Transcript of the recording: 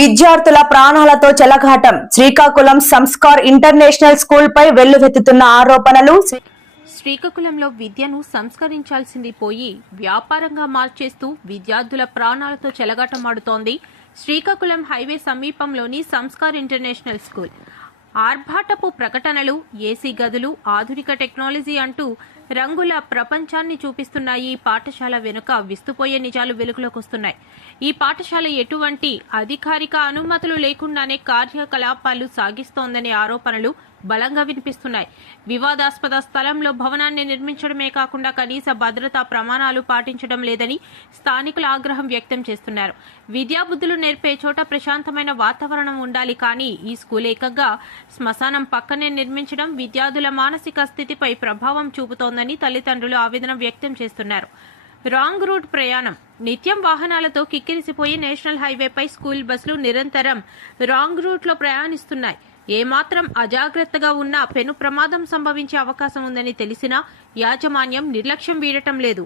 విద్యార్థుల ప్రాణాలతో చెలగాటం. శ్రీకాకుళం సంస్కార్ ఇంటర్నేషనల్ స్కూల్ పై వెల్లువెత్తుతున్న ఆరోపణలు. శ్రీకాకుళంలో విద్యను సంస్కరించాల్సింది పోయి వ్యాపారంగా మార్చేస్తూ విద్యార్థుల ప్రాణాలతో చెలగాటమాడుతోంది శ్రీకాకుళం హైవే సమీపంలోని సంస్కార్ ఇంటర్నేషనల్ స్కూల్. ఆర్భాటపు ప్రకటనలు, ఏసీ గదులు, ఆధునిక టెక్నాలజీ అంటూ రంగుల ప్రపంచాన్ని చూపిస్తున్న ఈ పాఠశాల వెనుక విస్తుపోయే నిజాలు వెలుగులోకొస్తున్నాయి. ఈ పాఠశాల ఎటువంటి అధికారిక అనుమతులు లేకుండానే కార్యకలాపాలు సాగిస్తోందనే ఆరోపణలు బలంగా వినిపిస్తున్నాయి. వివాదాస్పద స్థలంలో భవనాన్ని నిర్మించడమే కాకుండా కనీస భద్రతా ప్రమాణాలు పాటించడం లేదని స్థానికులు ఆగ్రహం వ్యక్తం చేస్తున్నారు. విద్యాబుద్ధులు నేర్పే చోట ప్రశాంతమైన వాతావరణం ఉండాలి, కానీ ఈ స్కూల్ ఏకంగా శ్మశానం పక్కనే నిర్మించడం విద్యార్థుల మానసిక స్థితిపై ప్రభావం చూపుతోందని తల్లిదండ్రులు ఆవేదన వ్యక్తం చేస్తున్నారు. రాంగ్ రూట్ ప్రయాణం. నిత్యం వాహనాలతో కిక్కిరిసిపోయి నేషనల్ హైవేపై స్కూల్ బస్సులు నిరంతరం రాంగ్ రూట్లో ప్రయాణిస్తున్నాయి. ఏమాత్రం అజాగ్రత్తగా ఉన్నా పెను ప్రమాదం సంభవించే అవకాశం ఉందని తెలిసినా యాజమాన్యం నిర్లక్ష్యం వీడటం లేదు.